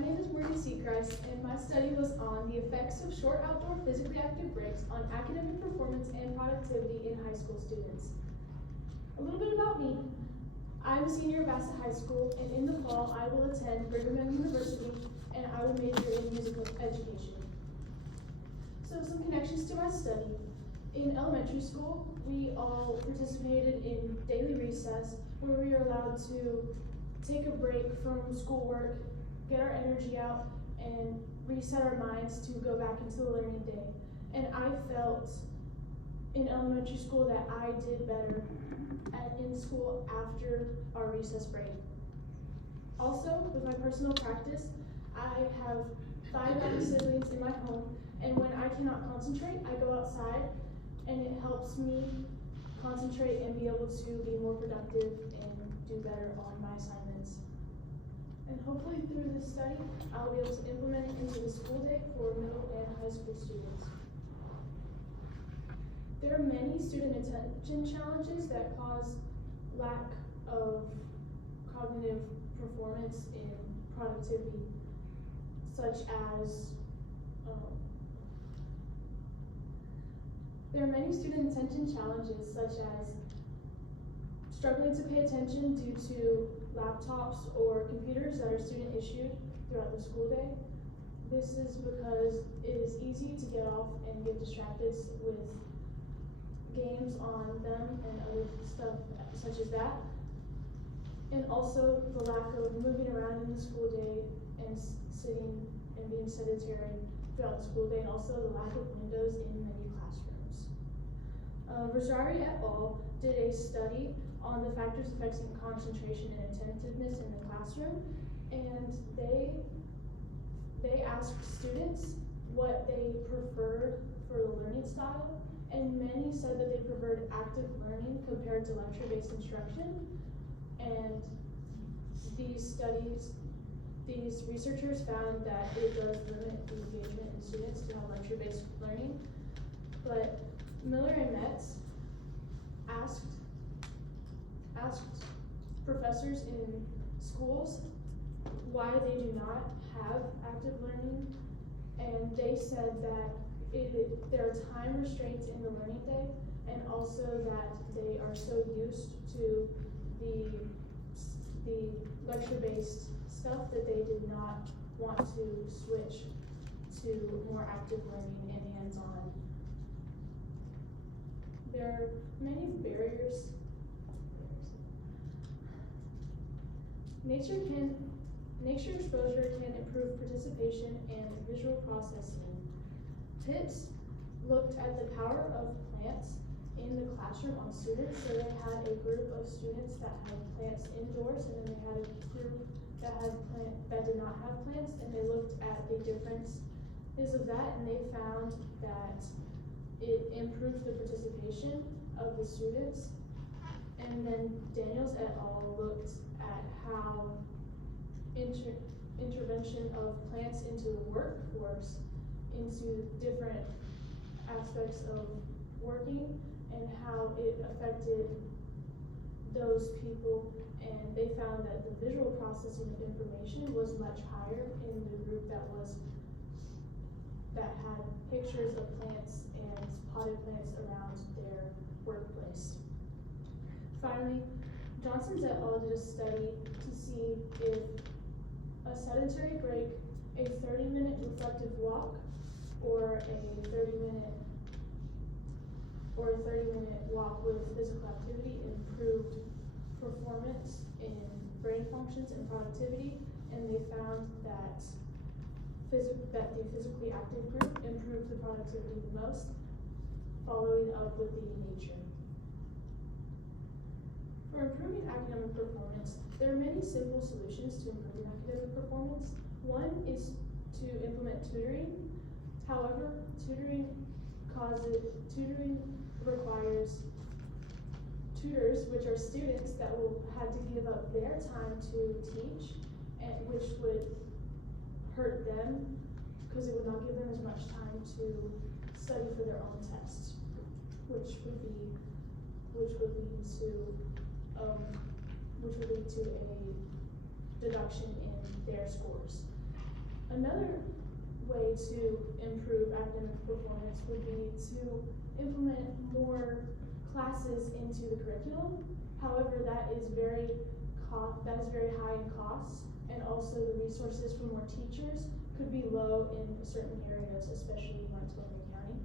name is Morgan Seacrest, and my study was on the effects of short outdoor physically active breaks on academic performance and productivity in high school students. A little bit about me. I'm a senior at Bassett High School, and in the fall I will attend Brigham Young University, and I will major in musical education. So some connections to my study. In elementary school, we all participated in daily recess, where we are allowed to take a break from schoolwork, get our energy out, and reset our minds to go back into the learning day. And I felt in elementary school that I did better in school after our recess break. Also, with my personal practice, I have 5 younger siblings in my home, and when I cannot concentrate, I go outside, and it helps me concentrate and be able to be more productive and do better on my assignments. And hopefully through this study, I'll be able to implement it into the school day for middle and high school students. There are many student attention challenges that cause lack of cognitive performance in productivity, such as there are many student attention challenges, such as struggling to pay attention due to laptops or computers that are student issued throughout the school day. This is because it is easy to get off and get distracted with games on them and other stuff such as that. And also the lack of moving around in the school day and sitting and being sedentary throughout the school day, and also the lack of windows in many classrooms. Rosari et al. Did a study on the factors affecting concentration and attentiveness in the classroom, and they asked students what they preferred for the learning style, and many said that they preferred active learning compared to lecture-based instruction. And these researchers found that it does limit the engagement in students to have lecture-based learning. But Miller and Metz asked professors in schools why they do not have active learning, and they said that there are time restraints in the learning day, and also that they are so used to the lecture-based stuff that they did not want to switch to more active learning and hands-on. There are many barriers. Nature exposure can improve participation and visual processing. Pitts looked at the power of plants in the classroom on students. So they had a group of students that had plants indoors, and then they had a group that did not have plants, and they looked at the differences of that, and they found that it improved the participation of the students. And then Daniels et al. Looked at how intervention of plants into the workforce, into different aspects of working, and how it affected those people. And they found that the visual processing of information was much higher in the group that had pictures of plants and potted plants around their workplace. Finally, Johnson et al. Did a study to see if a sedentary break, a 30-minute reflective walk, or a 30-minute walk with physical activity improved performance in brain functions and productivity. And they found that the physically active group improved the productivity the most, following up with the nature. For improving academic performance, there are many simple solutions to improving academic performance. One is to implement tutoring. However, tutoring requires tutors, which are students that will have to give up their time to teach, and which would hurt them because it would not give them as much time to study for their own tests, which would lead to a deduction in their scores. Another way to improve academic performance would be to implement more classes into the curriculum. However, that is very high in cost, and also the resources for more teachers could be low in certain areas, especially in Montgomery County.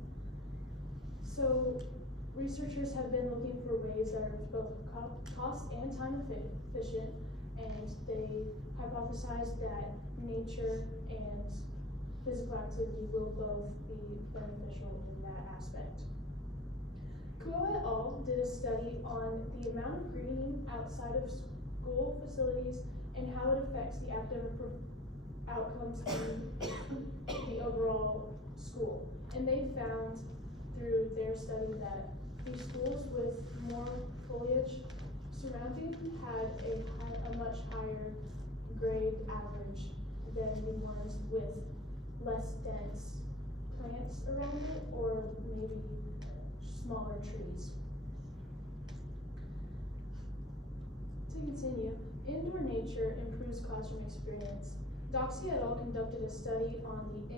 So researchers have been looking for ways that are both cost and time efficient, and they hypothesized that nature and physical activity will both be beneficial in that aspect. Kuo et al. Did a study on the amount of greening outside of school facilities and how it affects the academic outcomes in the overall school. And they found through their study that the schools with more foliage surrounding had a much higher grade average than the ones with less dense plants around it, or maybe smaller trees. To continue, indoor nature improves classroom experience. Doxey et al. Conducted a study on the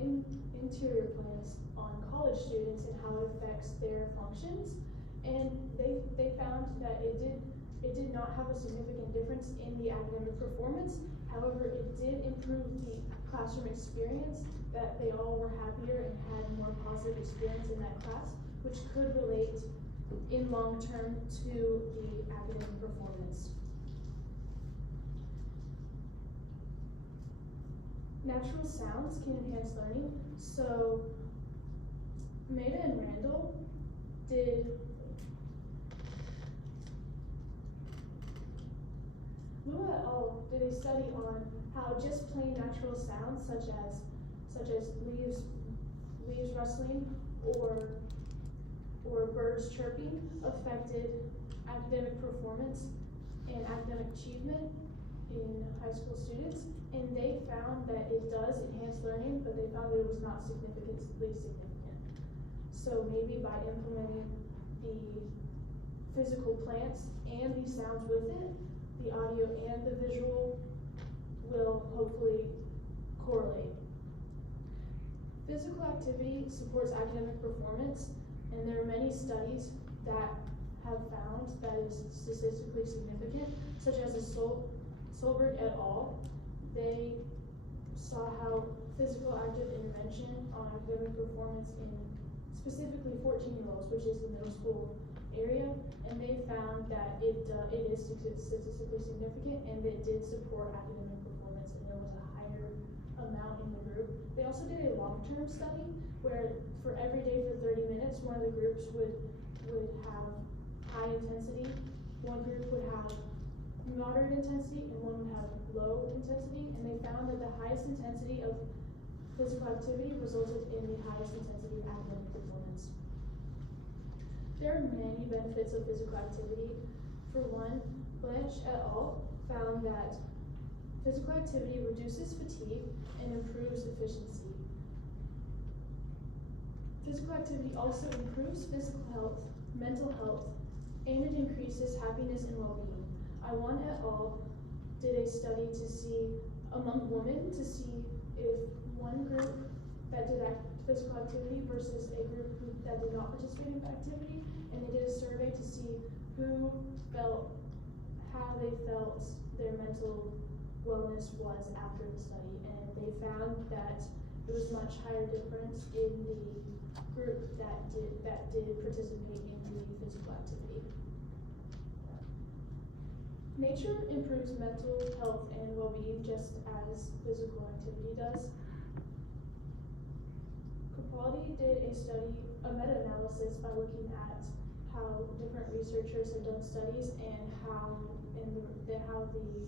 interior plants on college students and how it affects their functions, and they found that it did not have a significant difference in the academic performance. However, it did improve the classroom experience, that they all were happier and had more positive experience in that class, which could relate in long term to the academic performance. Natural sounds can enhance learning. So Maida and Randall Lua et al. Did a study on how just plain natural sounds such as leaves rustling or birds chirping affected academic performance and academic achievement in high school students. And they found that it does enhance learning, but they found that it was not significantly significant. So maybe by implementing the physical plants and the sounds with it, the audio and the visual will hopefully correlate. Physical activity supports academic performance, and there are many studies that have found that it is statistically significant, such as Solberg et al. They saw how physical active intervention on academic performance in specifically 14-year-olds, which is the middle school area, and they found that it is statistically significant, and it did support academic performance, and there was a higher amount in the group. They also did a long-term study where for every day for 30 minutes, one of the groups would have high intensity, one group would have moderate intensity, and one would have low intensity, and they found that the highest intensity of physical activity resulted in the highest intensity of academic performance. There are many benefits of physical activity. For one, Blanche et al. Found that physical activity reduces fatigue and improves efficiency. Physical activity also improves physical health, mental health, and it increases happiness and well-being. Iwan et al. Did a study to see among women to see if one group that did physical activity versus a group that did not participate in activity, and they did a survey to see how they felt their mental wellness was after the study, and they found that there was much higher difference in the group that did participate in the physical activity. Nature improves mental health and well-being just as physical activity does. Capaldi did a meta-analysis by looking at how different researchers had done studies and how the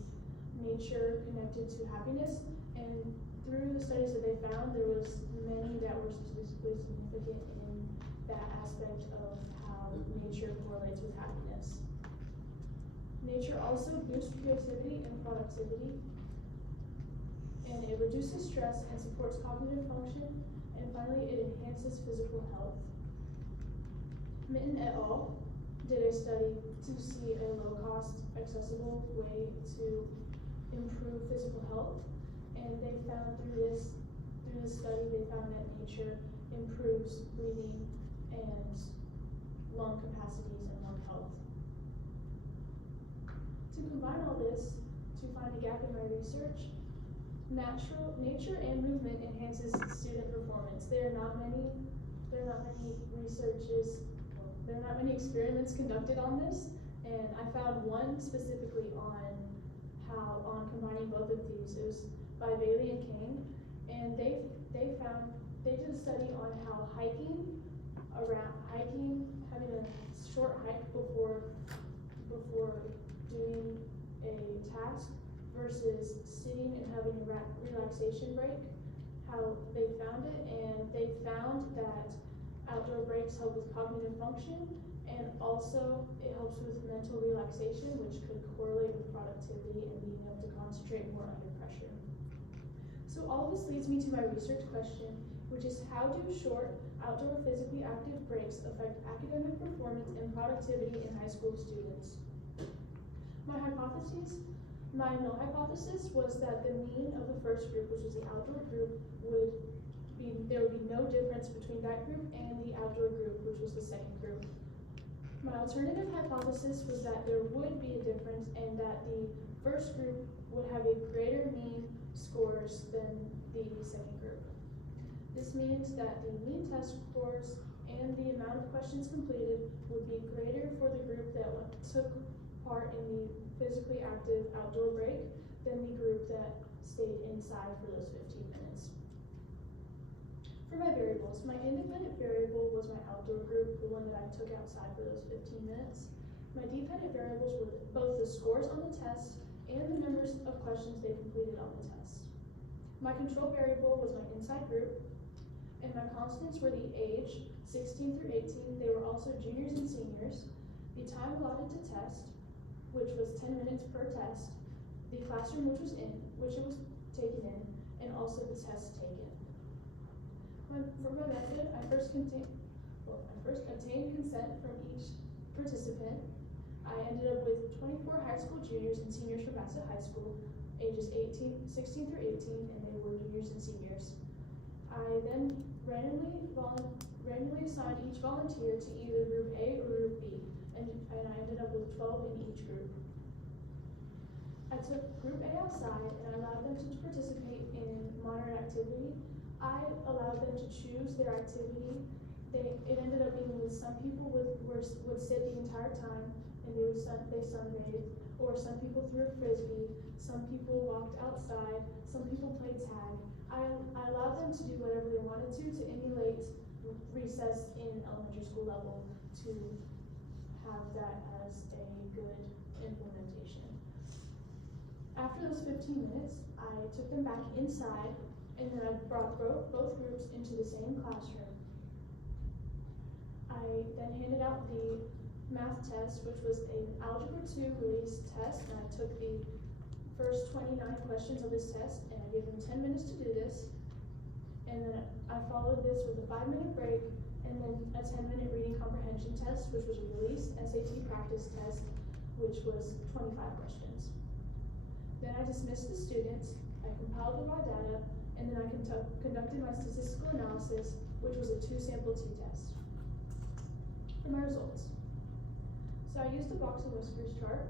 nature connected to happiness. And through the studies that they found, there was many that were statistically significant in that aspect of how nature correlates with happiness. Nature also boosts creativity and productivity, and it reduces stress and supports cognitive function, and finally it enhances physical health. Mitten et al. Did a study to see a low-cost, accessible way to improve physical health, and they found through this the study, they found that nature improves breathing and lung capacities and lung health. To combine all this, to find a gap in my research, nature and movement enhances student performance. There are not many experiments conducted on this, and I found one specifically on combining both of these. It was by Bailey and Kang, and they did a study on how having a short hike before doing a task versus sitting and having a relaxation break, how they found it, and they found that outdoor breaks help with cognitive function, and also it helps with mental relaxation, which could correlate with productivity and being able to concentrate more under pressure. So all of this leads me to my research question, which is how do short outdoor physically active breaks affect academic performance and productivity in high school students? My null hypothesis was that the mean of the first group, which was the outdoor group, there would be no difference between that group and the outdoor group, which was the second group. My alternative hypothesis was that there would be a difference and that the first group would have a greater mean scores than the second group. This means that the mean test scores and the amount of questions completed would be greater for the group that took part in the physically active outdoor break than the group that stayed inside for those 15 minutes. For my variables, my independent variable was my outdoor group, the one that I took outside for those 15 minutes. My dependent variables were both the scores on the test and the numbers of questions they completed on the test. My control variable was my inside group, and my constants were the age, 16 through 18. They were also juniors and seniors. The time allotted to test, which was 10 minutes per test. The classroom which it was taken in, and also the test taken. For my method, I first obtained consent from each participant. I ended up with 24 high school juniors and seniors from Bassett High School, ages 16 through 18, and they were juniors and seniors. I then randomly assigned each volunteer to either group A or group B, and I ended up with 12 in each group. I took group A outside and I allowed them to participate in moderate activity. I allowed them to choose their activity. It ended up being with some people would sit the entire time and they sunbathed, or some people threw a frisbee, some people walked outside, some people played tag. I allowed them to do whatever they wanted to emulate recess in elementary school level, to have that as a good implementation. After those 15 minutes, I took them back inside, and then I brought both groups into the same classroom. I then handed out the math test, which was an Algebra 2 release test, and I took the first 29 questions of this test, and I gave them 10 minutes to do this. And then I followed this with a 5-minute break, and then a 10-minute reading comprehension test, which was a release SAT practice test, which was 25 questions. Then I dismissed the students, I compiled the raw data, and then I conducted my statistical analysis, which was a 2-sample t-test. For my results. So I used a box and whiskers chart,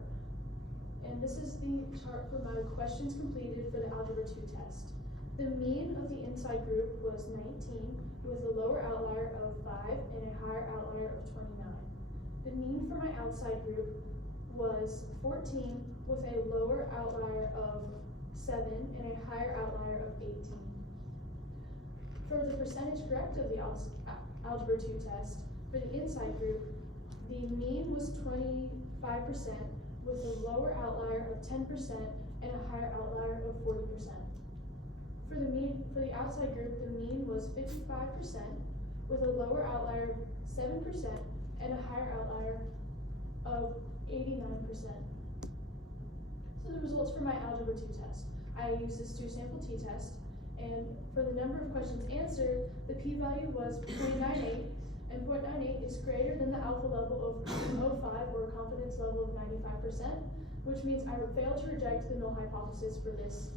and this is the chart for my questions completed for the Algebra 2 test. The mean of the inside group was 19, with a lower outlier of 5 and a higher outlier of 29. The mean for my outside group was 14, with a lower outlier of 7 and a higher outlier of 18. For the percentage correct of the Algebra 2 test, for the inside group, the mean was 25%, with a lower outlier of 10% and a higher outlier of 40%. For the outside group, the mean was 55%, with a lower outlier of 7% and a higher outlier of 89%. So the results for my Algebra 2 test. I used this 2-sample t-test, and for the number of questions answered, the p-value was 0.98, and 0.98 is greater than the alpha level of 0.05, or a confidence level of 95%, which means I failed to reject the null hypothesis for this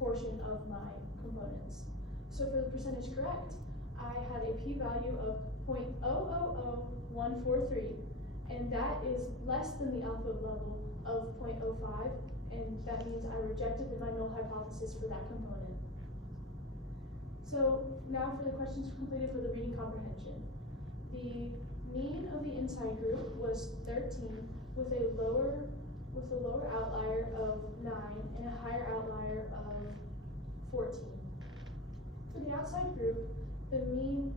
portion of my components. So for the percentage correct, I had a p-value of 0.000143, and that is less than the alpha level of 0.05, and that means I rejected my null hypothesis for that component. So now for the questions completed for the reading comprehension. The mean of the inside group was 13 with a lower outlier of 9 and a higher outlier of 14. For the outside group, the mean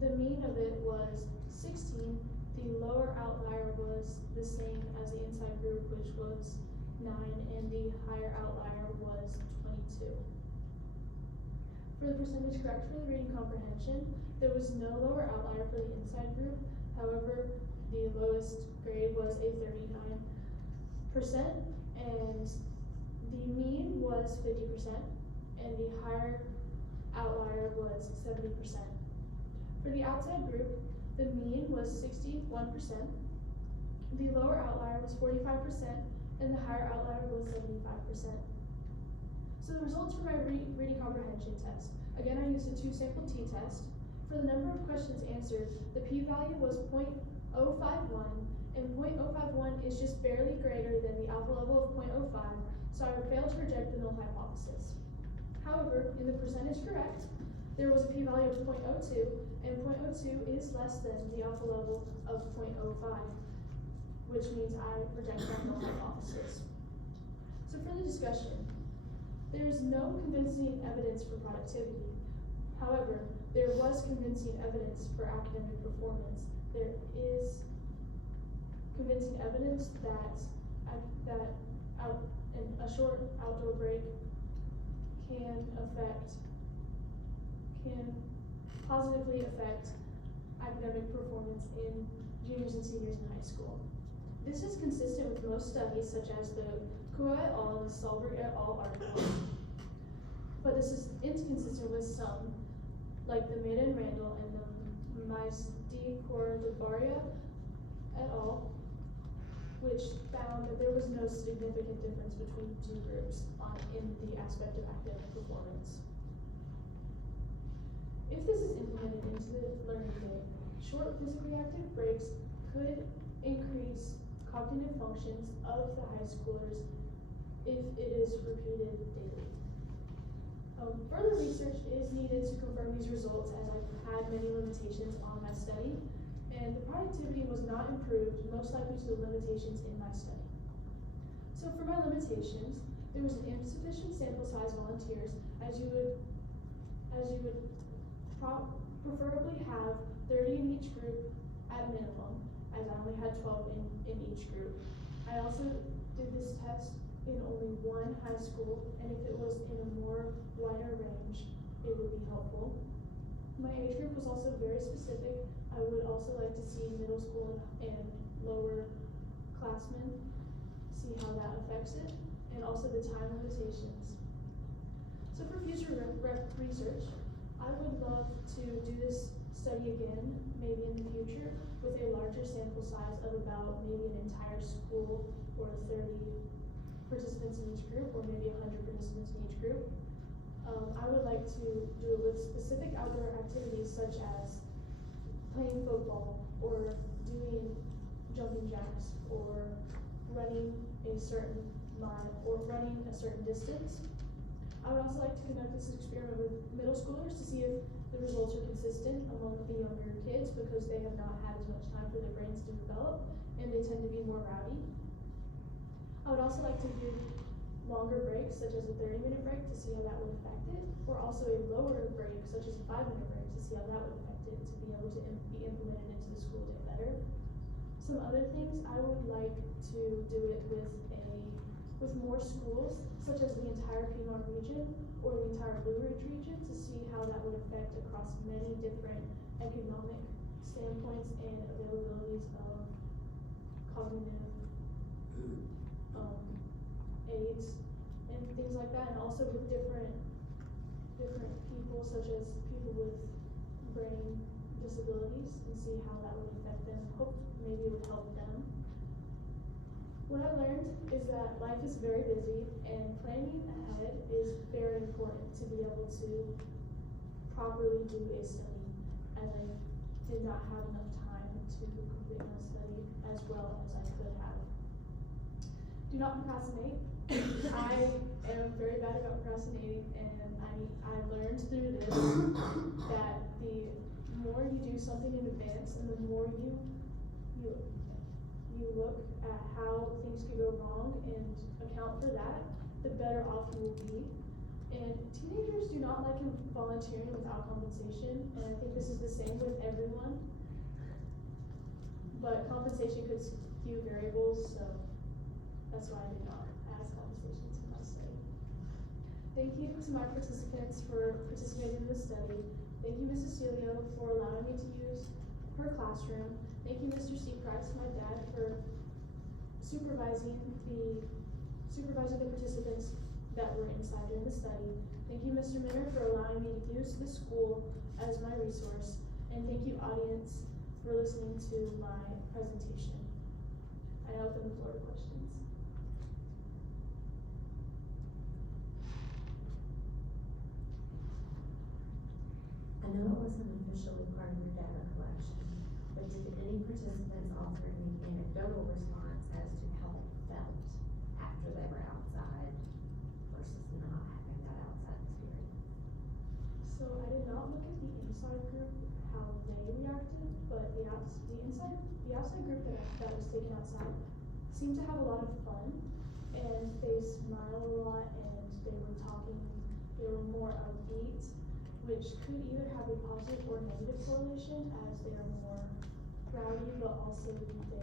of it was 16. The lower outlier was the same as the inside group, which was 9, and the higher outlier was 22. For the percentage correct for the reading comprehension, there was no lower outlier for the inside group. However, the lowest grade was a 39%, and the mean was 50%, and the higher outlier was 70%. For the outside group, the mean was 61%, the lower outlier was 45%, and the higher outlier was 75%. So the results for my reading comprehension test. Again, I used a 2-sample t-test. For the number of questions answered, the p-value was 0.051, and 0.051 is just barely greater than the alpha level of 0.05, so I failed to reject the null hypothesis. However, in the percentage correct, there was a p-value of 0.02, and 0.02 is less than the alpha level of 0.05, which means I reject that null hypothesis. So for the discussion, there is no convincing evidence for productivity. However, there was convincing evidence for academic performance. There is convincing evidence that a short outdoor break can positively affect academic performance in juniors and seniors in high school. This is consistent with most studies, such as the Kua et al. And the Stolberg et al. Articles, but this is inconsistent with some, like the Mida and Randall and the Maisdi-Cordobaria et al., which found that there was no significant difference between two groups in the aspect of academic performance. If this is implemented into the learning day, short physically active breaks could increase cognitive functions of the high schoolers if it is repeated daily. Further research is needed to confirm these results, as I've had many limitations on my study, and the productivity was not improved, most likely to the limitations in my study. So for my limitations, there was an insufficient sample size volunteers, as you would preferably have 30 in each group at minimum, as I only had 12 in each group. I also did this test in only one high school, and if it was in a more wider range, it would be helpful. My age group was also very specific. I would also like to see middle school and lower classmen, see how that affects it, and also the time limitations. So for future research, I would love to do this study again, maybe in the future, with a larger sample size of about maybe an entire school or 30 participants in each group, or maybe 100 participants in each group. I would like to do it with specific outdoor activities such as playing football, or doing jumping jacks, or running a certain mile, or running a certain distance. I would also like to conduct this experiment with middle schoolers to see if the results are consistent among the younger kids, because they have not had as much time for their brains to develop, and they tend to be more rowdy. I would also like to give longer breaks, such as a 30-minute break, to see how that would affect it, or also a lower break, such as a 5-minute break, to see how that would affect it, to be able to be implemented into the school day better. Some other things, I would like to do it with more schools, such as the entire Piedmont region or the entire Blue Ridge region, to see how that would affect across many different economic standpoints and availabilities of cognitive aids and things like that, and also with different people, such as people with brain disabilities, and see how that would affect them. Hope maybe it would help them. What I learned is that life is very busy, and planning ahead is very important to be able to properly do a study, as I did not have enough time to complete my study as well as I could have. Do not procrastinate. I am very bad about procrastinating, and I learned through this that the more you do something in advance and the more you look at how things could go wrong and account for that, the better off you will be. And teenagers do not like volunteering without compensation, and I think this is the same with everyone. But compensation could skew variables, so that's why I did not ask compensation to my study. Thank you to my participants for participating in the study. Thank you, Mrs. Celio, for allowing me to use her classroom. Thank you, Mr. Seacrest, my dad, for supervising the participants that were inside during the study. Thank you, Mr. Minner, for allowing me to use the school as my resource. And thank you, audience, for listening to my presentation. I now open the floor to questions. I know it wasn't officially part of your data collection, but did any participants offer any anecdotal response as to how they felt after they were outside versus not having that outside experience? So I did not look at the inside group, how they reacted, but the outside group that was taken outside seemed to have a lot of fun, and they smiled a lot, and they were more upbeat, which could either have a positive or negative correlation, as they are more rowdy, but also they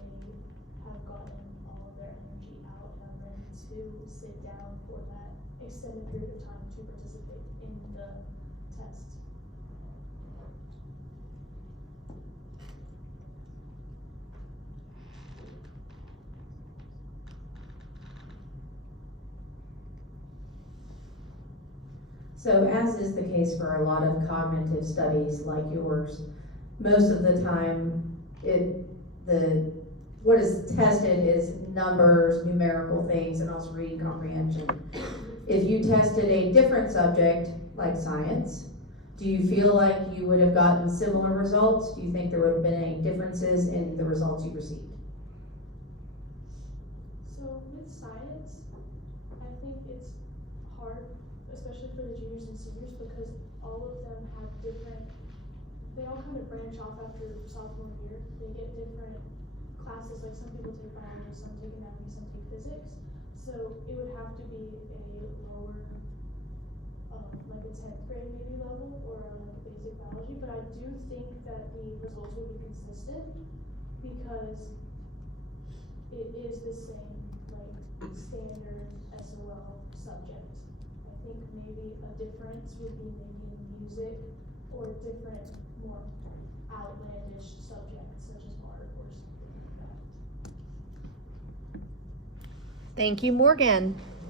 have gotten all of their energy out and are ready to sit down for that extended period of time to participate in the test. So as is the case for a lot of cognitive studies like yours, most of the time what is tested is numbers, numerical things, and also reading comprehension. If you tested a different subject, like science, do you feel like you would have gotten similar results? Do you think there would have been any differences in the results you received? So with science, I think it's hard, especially for the juniors and seniors, because all of them have they all kind of branch off after sophomore year. They get different classes, like some people take biology, some take anatomy, some take physics. So it would have to be a lower, like a 10th grade maybe level, or like a basic biology. But I do think that the results will be consistent, because it is the same, like, standard SOL subject. I think maybe a difference would be maybe in music, or different, more outlandish subjects such as art or something like that. Thank you, Morgan.